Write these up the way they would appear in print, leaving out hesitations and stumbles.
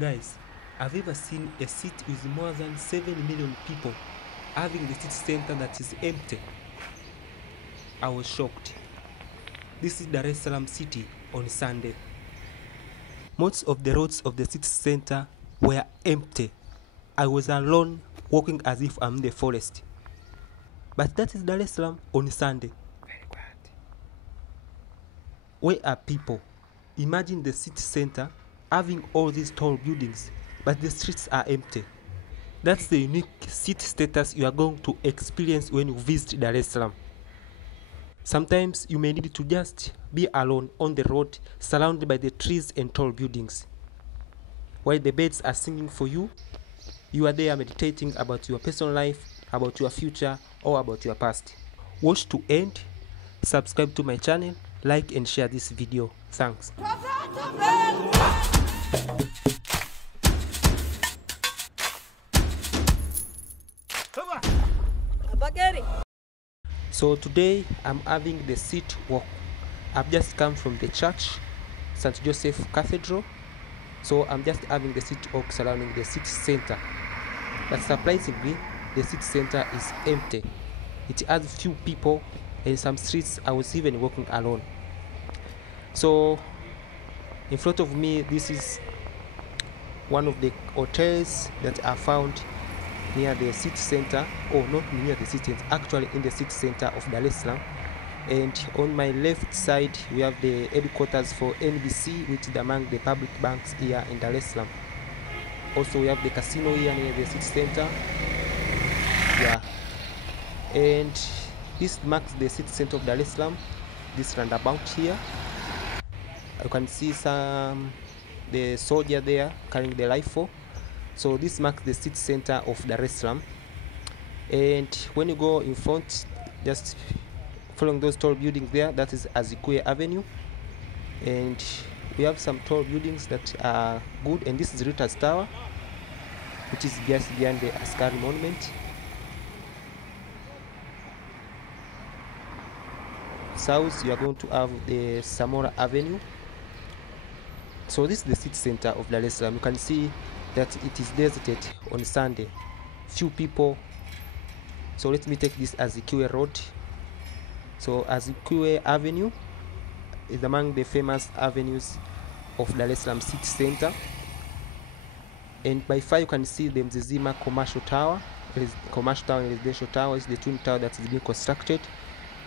Guys, have you ever seen a city with more than 7 million people having the city center that is empty? I was shocked. This is Dar es Salaam City on Sunday. Most of the roads of the city center were empty. I was alone, walking as if I'm in the forest. But that is Dar es Salaam on Sunday. Very quiet. Where are people? Imagine the city center having all these tall buildings, but the streets are empty. That's the unique city status you are going to experience when you visit Dar es Salaam. Sometimes you may need to just be alone on the road, surrounded by the trees and tall buildings. While the birds are singing for you, you are there meditating about your personal life, about your future, or about your past. Watch to end, subscribe to my channel, like and share this video. Thanks. So today I'm having the city walk. I've just come from the church, St. Joseph Cathedral. So I'm just having the city walk surrounding the city center. But surprisingly, the city center is empty. It has few people, and some streets I was even walking alone. So in front of me, this is one of the hotels that are found near the city center, or not near the city center, actually in the city center of Dar es Salaam. And on my left side we have the headquarters for NBC, which is among the public banks here in Dar es Salaam. Also we have the casino here near the city center. Yeah, and this marks the city center of Dar es Salaam. This roundabout here, you can see the soldier there carrying the rifle. So this marks the city center of Dar es Salaam. And when you go in front, just following those tall buildings there, that is Azikwe Avenue. And we have some tall buildings that are good, and this is Reuters Tower, which is just behind the Askari Monument. South, you are going to have the Samora Avenue. So this is the city center of Dar es Salaam. You can see that it is deserted on Sunday. Few people. So let me take this Azikwe Road. So Azikwe Avenue is among the famous avenues of Dar es Salaam city center. And by far you can see the Mzizima Commercial Tower. Commercial Tower and Residential Tower is the twin tower that is being constructed.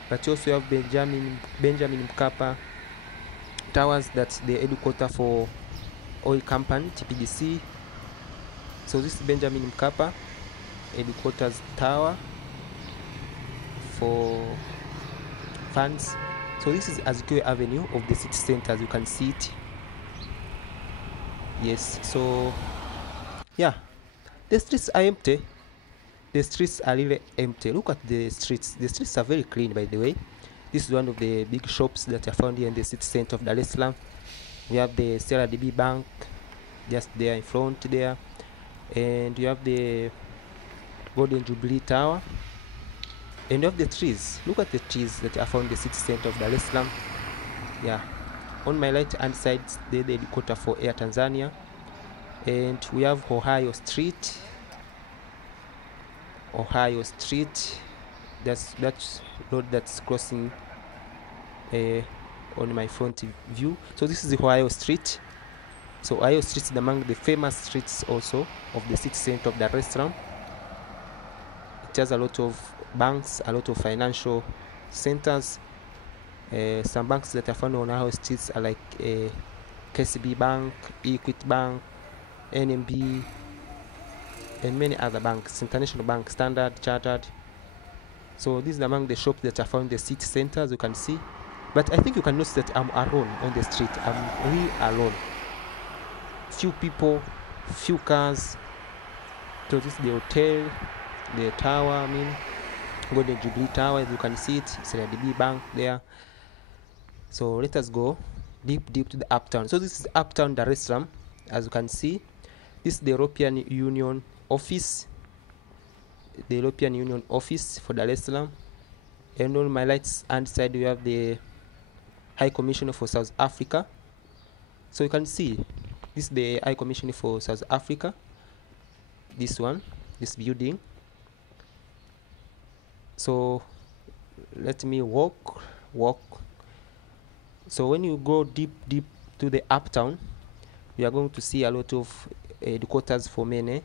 But you also have Benjamin Mkapa Towers, that's the headquarters for oil company TPDC. So this is Benjamin Mkapa headquarters tower for funds. So this is Azikwe Avenue of the city center, as you can see it. Yes, so yeah, the streets are empty. The streets are really empty. Look at the streets. The streets are very clean, by the way. This is one of the big shops that are found here in the city center of Dar es Salaam. We have the CRDB Bank just there in front there, and you have the Golden Jubilee Tower, and you have the trees. Look at the trees that are found in the city center of Dar es Salaam. Yeah, on my right hand side, the headquarters for Air Tanzania, and we have Ohio Street. That's road that's crossing on my front view. So this is the Ohio Street. So Ohio Street is among the famous streets also of the city center of Dar es Salaam. It has a lot of banks, a lot of financial centers. Some banks that are found on Ohio Streets are like KCB Bank, Equity Bank, NMB, and many other banks, international banks, Standard Chartered. So this is among the shops that are found in the city center, as you can see. But I think you can notice that I'm alone on the street. I'm really alone. Few people, few cars. So this is the hotel, the tower, Golden Jubilee Tower, as you can see it. It's a DB Bank there. So let us go deep to the uptown. So this is uptown Dar es Salaam, as you can see. This is the European Union office, the European Union office for Dar es Salaam. And on my right hand side we have the High Commissioner for South Africa. So you can see This is the High Commission for South Africa. This one, this building. So let me walk. So when you go deep to the uptown, you are going to see a lot of headquarters for many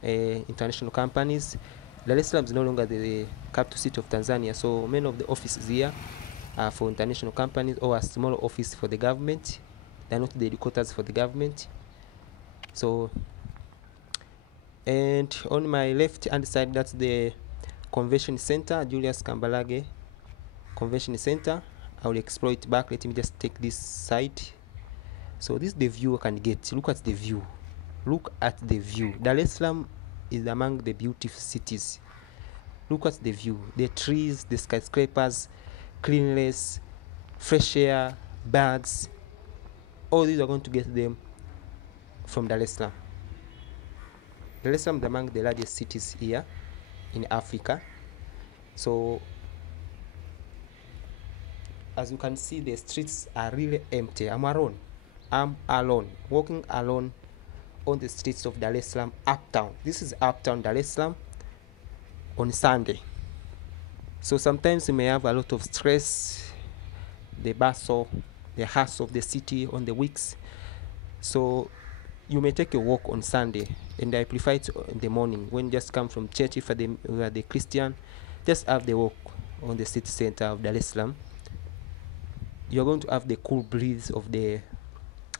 international companies. Dar es Salaam is no longer the capital city of Tanzania, so many of the offices here are for international companies or a small office for the government. They are not the headquarters for the government. So, and on my left hand side, that's the convention center, Julius Kambarage Convention Center. I will explore it back. Let me just take this side. So this is the view I can get. Look at the view. Look at the view. Dar es Salaam is among the beautiful cities. Look at the view. The trees, the skyscrapers, cleanliness, fresh air, birds. All these are going to get them from Dar es Salaam. Dar es Salaam is among the largest cities here in Africa. So as you can see, the streets are really empty. I'm alone, walking alone on the streets of Dar es Salaam uptown. This is uptown Dar es Salaam on Sunday. So sometimes you may have a lot of stress, the bustle, the hustle of the city on the weeks. So you may take a walk on Sunday, and I prefer it in the morning when you just come from church. If you are the Christian, just have the walk on the city center of Dar es Salaam. You're going to have the cool breeze of the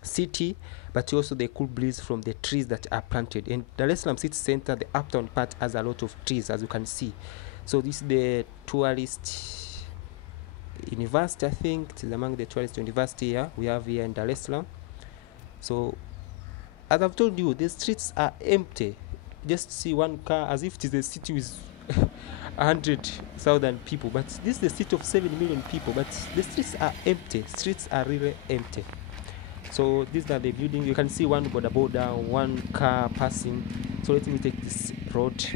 city, but also the cool breeze from the trees that are planted. In Dar es Salaam city center, the uptown part has a lot of trees, as you can see. So this is the tourist university. I think it is among the tourist university here we have here in Dar es Salaam. So as I've told you, the streets are empty. Just see one car, as if it is a city with 100,000 people, but this is the city of 7 million people, but the streets are empty. Streets are really empty. So these are the buildings. You can see one border, one car passing. So let me take this road.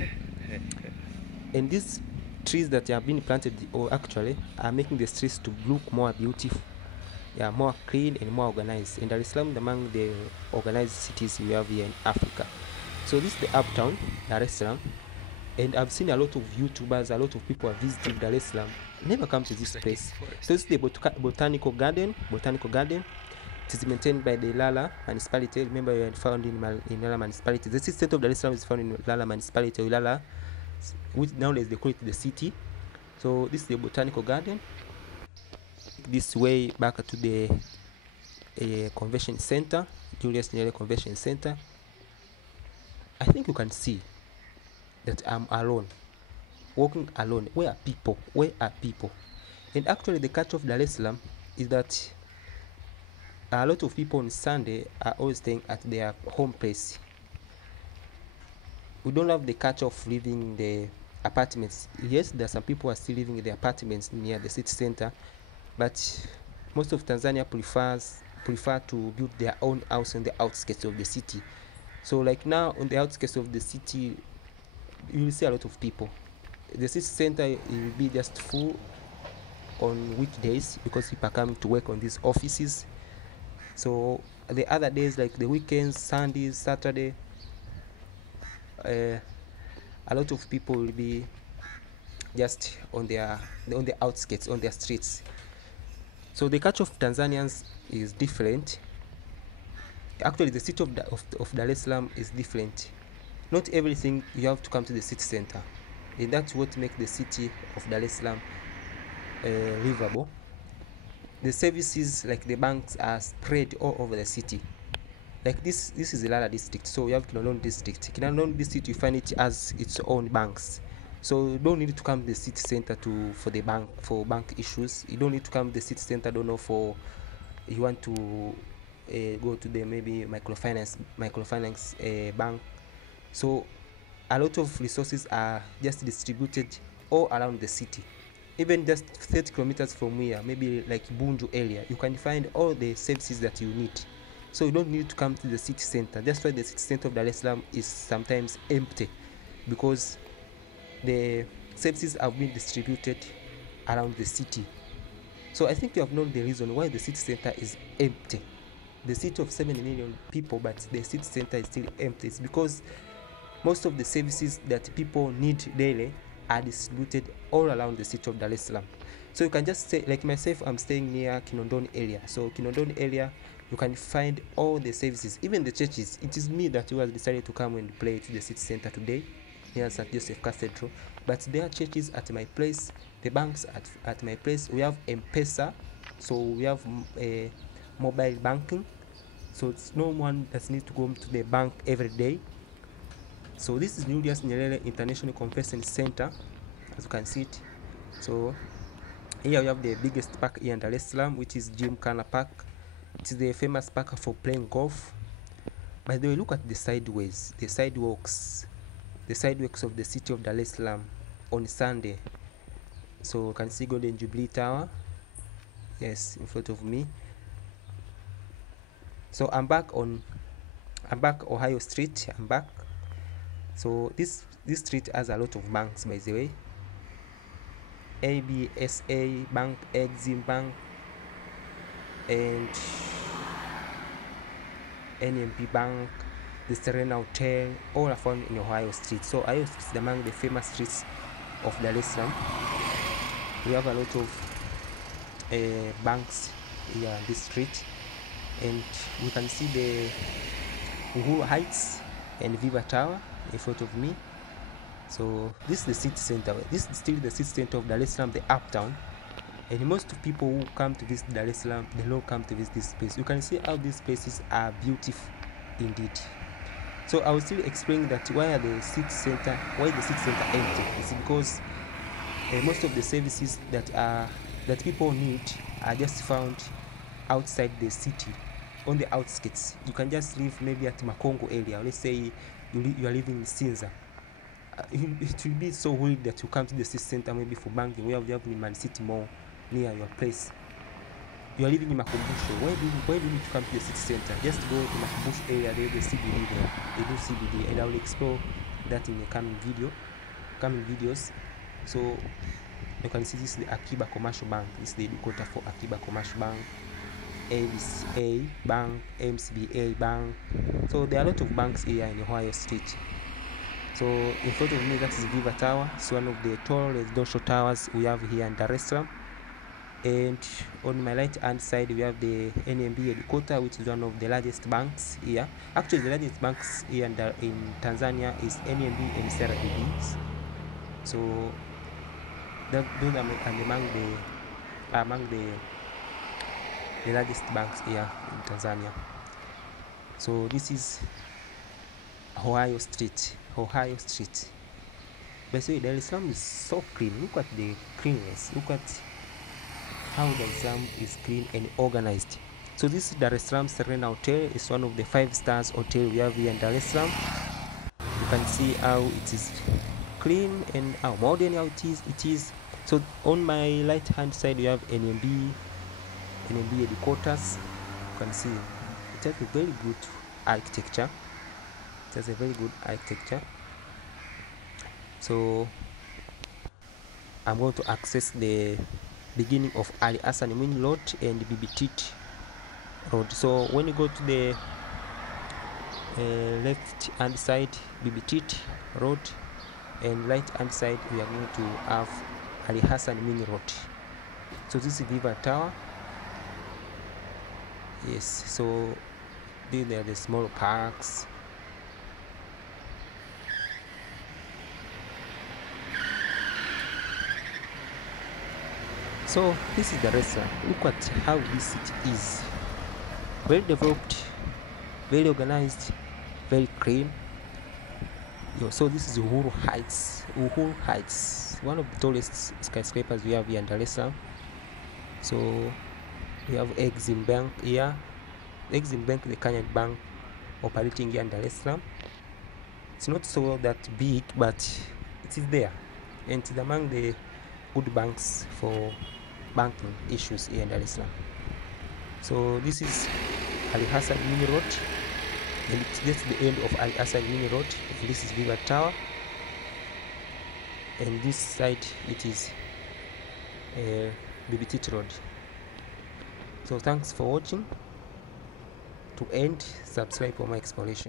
And these trees that have been planted, or actually are making the streets to look more beautiful, more clean and more organized. And Dar es Salaam is among the organized cities we have here in Africa. So this is the uptown Dar es Salaam. And I've seen a lot of YouTubers, a lot of people are visiting Dar es Salaam, never come to this place. So this is the botanical garden. It is maintained by the Ilala municipality. Remember, you are found in Ilala municipality. The city center of Dar es Salaam is found in Ilala municipality, Ilala, which nowadays they call it the city. So this is the botanical garden. This way back to the convention center, Julius Nyerere Convention Center. I think you can see that I'm alone, walking alone. Where are people? And actually the culture of Dar es Salaam is that a lot of people on Sunday are always staying at their home place. We don't have the culture of living in the apartments. Yes, there are some people who are still living in the apartments near the city center, but most of Tanzania prefer to build their own house on the outskirts of the city. So like now on the outskirts of the city, you will see a lot of people. The city center will be just full on weekdays because people are coming to work on these offices. So the other days, like the weekends, Sundays, Saturday, a lot of people will be just on the outskirts, on their streets. So the culture of Tanzanians is different. Actually, the city of Dar es Salaam is different. Not everything you have to come to the city center, and that's what makes the city of Dar es Salaam livable. The services like the banks are spread all over the city. Like this is the Ilala district, so you have Kinondoni district. Kinondoni district, you find it as its own banks, so you don't need to come to the city center for bank issues. You don't need to come to the city center. Don't know for you want to go to the maybe microfinance bank. So a lot of resources are just distributed all around the city. Even just 30 kilometers from here, maybe like Bunju area, you can find all the services that you need. So you don't need to come to the city center. That's why the city center of Dar es Salaam is sometimes empty, because the services have been distributed around the city. So I think you have known the reason why the city center is empty, the city of 7 million people, but the city center is still empty. It's because most of the services that people need daily are distributed all around the city of Dar es Salaam. So you can just say, like myself, I'm staying near Kinondoni area. So Kinondoni area, you can find all the services, even the churches. It is me that who has decided to come and pray to the city center today, near St. Joseph Cathedral. But there are churches at my place, the banks at my place. We have M-Pesa, so we have mobile banking. So it's no one that needs to go to the bank every day. So this is Julius Nyerere International Convention Center, as you can see it. So here we have the biggest park here in Dar es Salaam, which is Gymkhana Park. It is the famous park for playing golf. By the way, look at the sidewalks of the city of Dar es Salaam on Sunday. So you can see Golden Jubilee Tower, yes, in front of me. So I'm back Ohio Street. I'm back. So this street has a lot of banks, by the way. ABSA Bank, Exim Bank, and NMB Bank, the Serena Hotel, all are found in Ohio Street. So Ohio Street is among the famous streets of Dar es Salaam. We have a lot of banks here on this street, and you can see the Uhuru Heights and Viva Tower in front of me. So this is the city center. This is still the city center of Dar es Salaam, the uptown. And most of people who come to visit Dar es Salaam, they don't come to visit this place. You can see how these places are beautiful indeed. So I will still explain that why the city center empty. It's because most of the services that people need are just found outside the city, on the outskirts. You can just live maybe at Makongo area. Let's say you are living in Sinza. It will be so weird that you come to the city center maybe for banking. We have in Man City Mall near your place. You are living in Makumbusho. Why do you need to come to the city center? Just go to Makumbusho area, there the CBD there. They do CBD, and I will explore that in the coming videos. So you can see this is the Akiba Commercial Bank. This is the headquarters for Akiba Commercial Bank, ABCA Bank, MCBA Bank. So there are a lot of banks here in Ohio Street. So in front of me, that is Viva Tower. It's one of the tall residential towers we have here in Dar es Salaam. And on my right hand side, we have the NMB headquarters, which is one of the largest banks here. Actually, the largest banks here in Tanzania is NMB and CRDB. So those are among the largest banks here in Tanzania. So this is Ohio Street. By the way, Dar es Salaam is so clean. Look at the cleanness. Look at how Dar es Salaam is clean and organized. So this is Dar es Salaam Serena Hotel. It's one of the 5 stars hotel we have here in Dar es Salaam. You can see how it is clean and how modern it is. So on my right hand side, we have NMB headquarters. You can see it has a very good architecture. So I'm going to access the beginning of Ali Hassan Mwinyi Road and Bibitit Road. So when you go to the left hand side, Bibitit Road, and right hand side, we are going to have Ali Hassan Mwinyi Road. So this is Viva Tower. Yes, so these are the small parks. So this is Dar es Salaam. Look at how this city is. Very developed, very organized, very clean. So this is Uhuru Heights, one of the tallest skyscrapers we have here in Dar es Salaam. So we have Exim Bank here. Exim Bank, the Kenyan bank operating here in Dar es Salaam. It's not so that big, but it is there, and it's among the good banks for banking issues here in Dar es Salaam. So this is Ali Hassan Mwinyi Road, and that's the end of Ali Hassan Mwinyi Road. And this is Viva Tower, and this side it is Bibitit Road. So thanks for watching. to end, subscribe for more exploration.